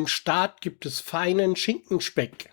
Zum Start gibt es feinen Schinkenspeck.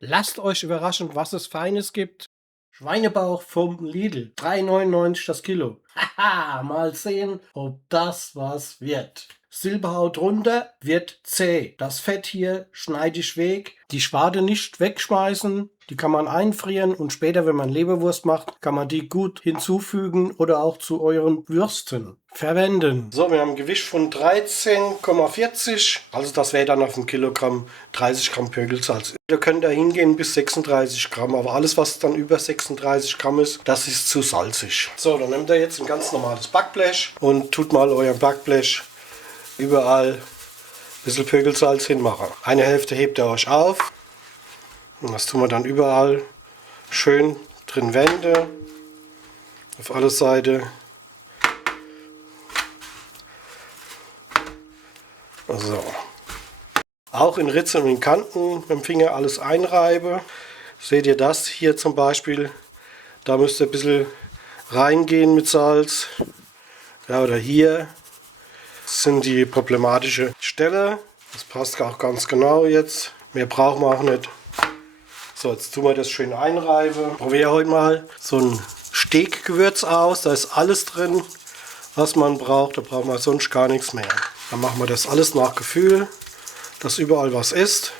Lasst euch überraschen, was es Feines gibt. Schweinebauch vom Lidl, 3,99 das Kilo. Haha, mal sehen, ob das was wird. Silberhaut runter, wird zäh. Das Fett hier schneide ich weg. Die Schwade nicht wegschmeißen. Die kann man einfrieren und später, wenn man Leberwurst macht, kann man die gut hinzufügen oder auch zu euren Würsten verwenden. So, wir haben ein Gewicht von 13,40. Also das wäre dann auf dem Kilogramm 30 Gramm Pökelsalz. Da könnt ihr hingehen bis 36 Gramm, aber alles, was dann über 36 Gramm ist, das ist zu salzig. So, dann nehmt ihr jetzt ein ganz normales Backblech und tut mal euer Backblech überall ein bisschen Pökelsalz hinmachen. Eine Hälfte hebt ihr euch auf und das tun wir dann überall schön drin wenden, auf alle Seiten. So. Auch in Ritzen und in Kanten mit dem Finger alles einreibe. Seht ihr das hier zum Beispiel? Da müsst ihr ein bisschen reingehen mit Salz. Ja, oder hier. Das sind die problematische Stelle. Das passt auch ganz genau jetzt. Mehr brauchen wir auch nicht. So, jetzt tun wir das schön einreiben. Probiere heute mal so ein Steakgewürz aus. Da ist alles drin, was man braucht. Da brauchen wir sonst gar nichts mehr. Dann machen wir das alles nach Gefühl, dass überall was ist.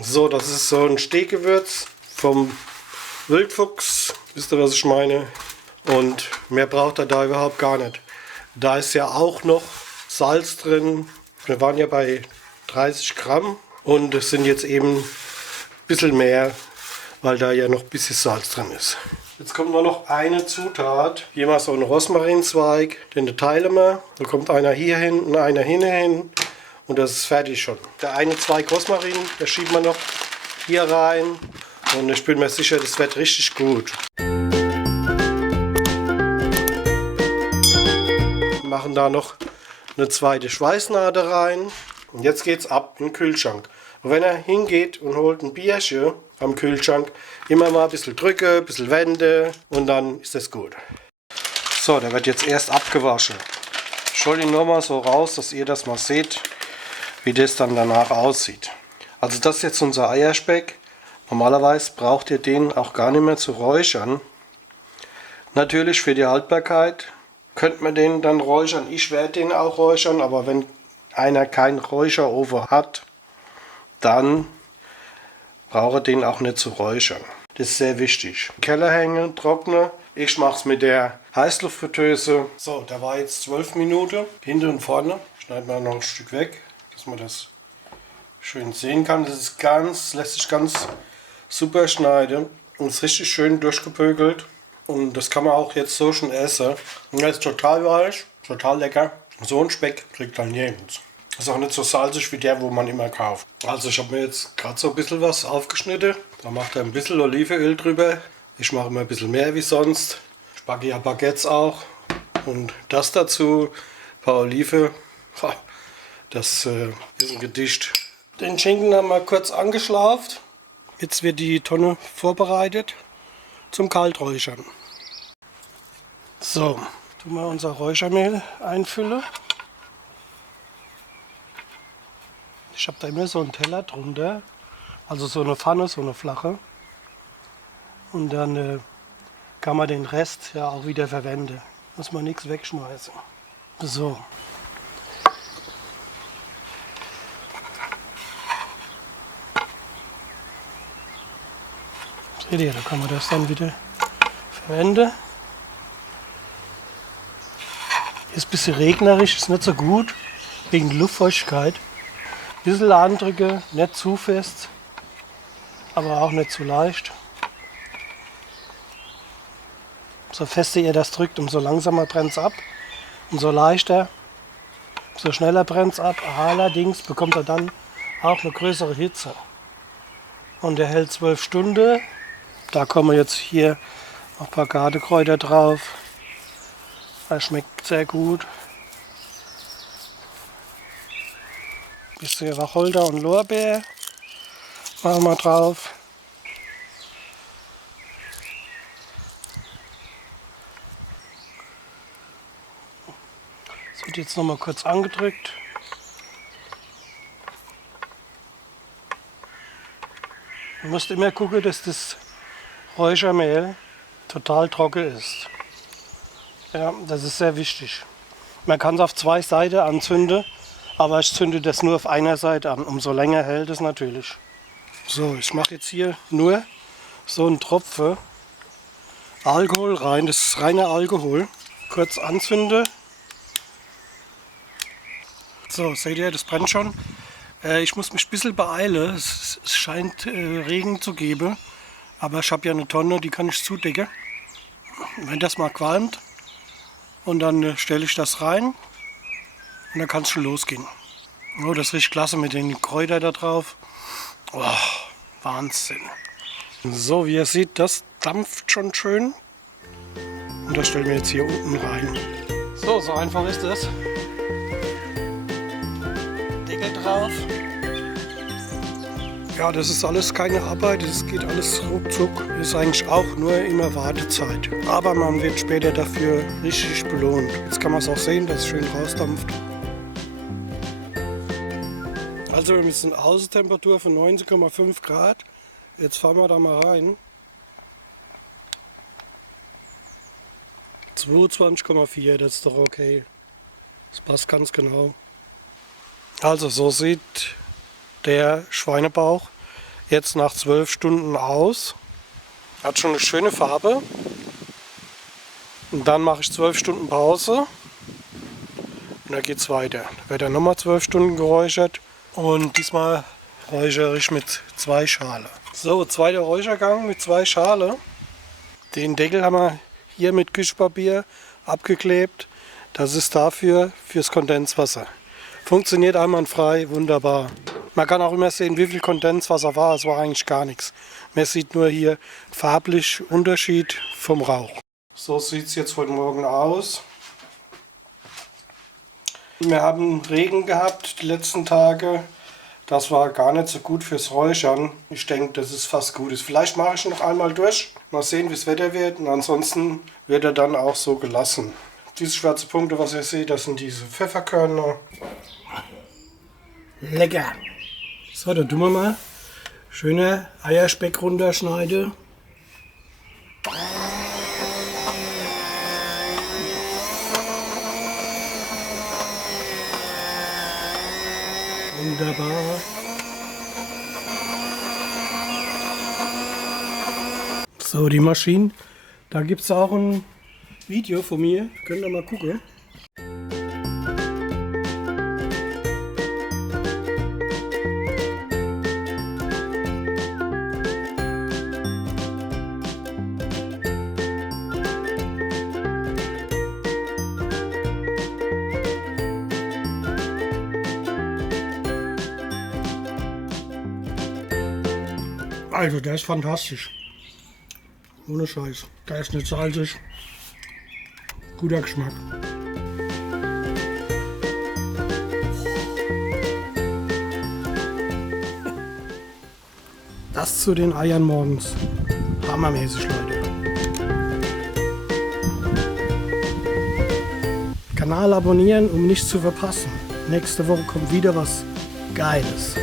So, das ist so ein Steakgewürz vom Wildfuchs. Wisst ihr, was ich meine? Und mehr braucht er da überhaupt gar nicht. Da ist ja auch noch Salz drin. Wir waren ja bei 30 Gramm und es sind jetzt eben ein bisschen mehr, weil da ja noch ein bisschen Salz drin ist. Jetzt kommt nur noch eine Zutat. Hier mal so ein Rosmarinzweig, den teilen wir. Da kommt einer hier hin und einer hin und das ist fertig schon. Der eine Zweig Rosmarin, der schieben wir noch hier rein und ich bin mir sicher, das wird richtig gut. Wir machen da noch eine zweite Schweißnaht rein und jetzt geht's ab in den Kühlschrank. Und wenn er hingeht und holt ein Bierchen am Kühlschrank, immer mal ein bisschen drücken, ein bisschen wenden und dann ist das gut. So, der wird jetzt erst abgewaschen. Ich hole ihn nur mal so raus, dass ihr das mal seht, wie das dann danach aussieht. Also das ist jetzt unser Eierspeck. Normalerweise braucht ihr den auch gar nicht mehr zu räuchern. Natürlich für die Haltbarkeit könnte man den dann räuchern. Ich werde den auch räuchern, aber wenn einer keinen Räucherofen hat, dann brauche den auch nicht zu räuchern. Das ist sehr wichtig. Keller hängen, trocknen. Ich mache es mit der Heißluftfritteuse. So, da war jetzt 12 Minuten. Hinten und vorne. Schneiden wir noch ein Stück weg, dass man das schön sehen kann. Das ist lässt sich ganz super schneiden. Und ist richtig schön durchgepökelt. Und das kann man auch jetzt so schon essen. Und das ist total weich, total lecker. So ein Speck kriegt dann jemand. Ist auch nicht so salzig wie der, wo man immer kauft. Also ich habe mir jetzt gerade so ein bisschen was aufgeschnitten. Da macht er ein bisschen Olivenöl drüber. Ich mache immer ein bisschen mehr wie sonst. Ich backe ja Baguettes auch. Und das dazu, ein paar Oliven. Das ist ein Gedicht. Den Schinken haben wir kurz angeschlaft. Jetzt wird die Tonne vorbereitet zum Kalträuchern. So, tun wir unser Räuchermehl einfüllen. Ich habe da immer so einen Teller drunter, also so eine Pfanne, so eine flache. Und dann kann man den Rest ja auch wieder verwenden. Muss man nichts wegschmeißen. So. Seht ihr, da kann man das dann wieder verwenden. Ist ein bisschen regnerisch, ist nicht so gut, wegen der Luftfeuchtigkeit. Ein bisschen andrücken, nicht zu fest, aber auch nicht zu leicht. So fester ihr das drückt, umso langsamer brennt es ab, umso leichter, umso schneller brennt es ab. Allerdings bekommt er dann auch eine größere Hitze. Und er hält 12 Stunden. Da kommen jetzt hier noch ein paar Gardekräuter drauf. Das schmeckt sehr gut. Bisschen Wacholder und Lorbeer machen wir drauf. Wird jetzt noch mal kurz angedrückt. Du musst immer gucken, dass das Räuchermehl total trocken ist. Ja, das ist sehr wichtig. Man kann es auf zwei Seiten anzünden, aber ich zünde das nur auf einer Seite an. Umso länger hält es natürlich. So, ich mache jetzt hier nur so einen Tropfen Alkohol rein. Das ist reiner Alkohol. Kurz anzünden. So, seht ihr, das brennt schon. Ich muss mich ein bisschen beeilen. Es scheint Regen zu geben. Aber ich habe ja eine Tonne, die kann ich zudecken. Wenn das mal qualmt, und dann stelle ich das rein und dann kann es schon losgehen. Oh, das riecht klasse mit den Kräutern da drauf. Oh, Wahnsinn. So, wie ihr seht, das dampft schon schön. Und das stellen wir jetzt hier unten rein. So, so einfach ist das. Deckel drauf. Ja, das ist alles keine Arbeit, das geht alles ruckzuck. Ist eigentlich auch nur immer Wartezeit. Aber man wird später dafür richtig belohnt. Jetzt kann man es auch sehen, dass es schön rausdampft. Also wir haben jetzt eine Außentemperatur von 19,5 Grad. Jetzt fahren wir da mal rein. 22,4, das ist doch okay. Das passt ganz genau. Also so sieht der Schweinebauch jetzt nach 12 Stunden aus. Hat schon eine schöne Farbe. Und dann mache ich 12 Stunden Pause. Und dann geht es weiter. Da wird dann nochmal 12 Stunden geräuchert. Und diesmal räuchere ich mit 2 Schalen. So, zweiter Räuchergang mit 2 Schalen. Den Deckel haben wir hier mit Küchenpapier abgeklebt. Das ist dafür fürs Kondenswasser. Funktioniert einwandfrei, wunderbar. Man kann auch immer sehen, wie viel Kondenswasser war. Es war eigentlich gar nichts. Man sieht nur hier farblich Unterschied vom Rauch. So sieht es jetzt heute Morgen aus. Wir haben Regen gehabt die letzten Tage. Das war gar nicht so gut fürs Räuchern. Ich denke, das ist fast gut. Vielleicht mache ich noch einmal durch. Mal sehen, wie das Wetter wird. Und ansonsten wird er dann auch so gelassen. Diese schwarzen Punkte, was ihr seht, das sind diese Pfefferkörner. Lecker! So, dann tun wir mal schöne Eierspeck runterschneiden. Wunderbar. So, die Maschinen. Da gibt es auch ein Video von mir. Könnt ihr mal gucken. Also, der ist fantastisch. Ohne Scheiß. Der ist nicht salzig. Guter Geschmack. Das zu den Eiern morgens. Hammermäßig, Leute. Kanal abonnieren, um nichts zu verpassen. Nächste Woche kommt wieder was Geiles.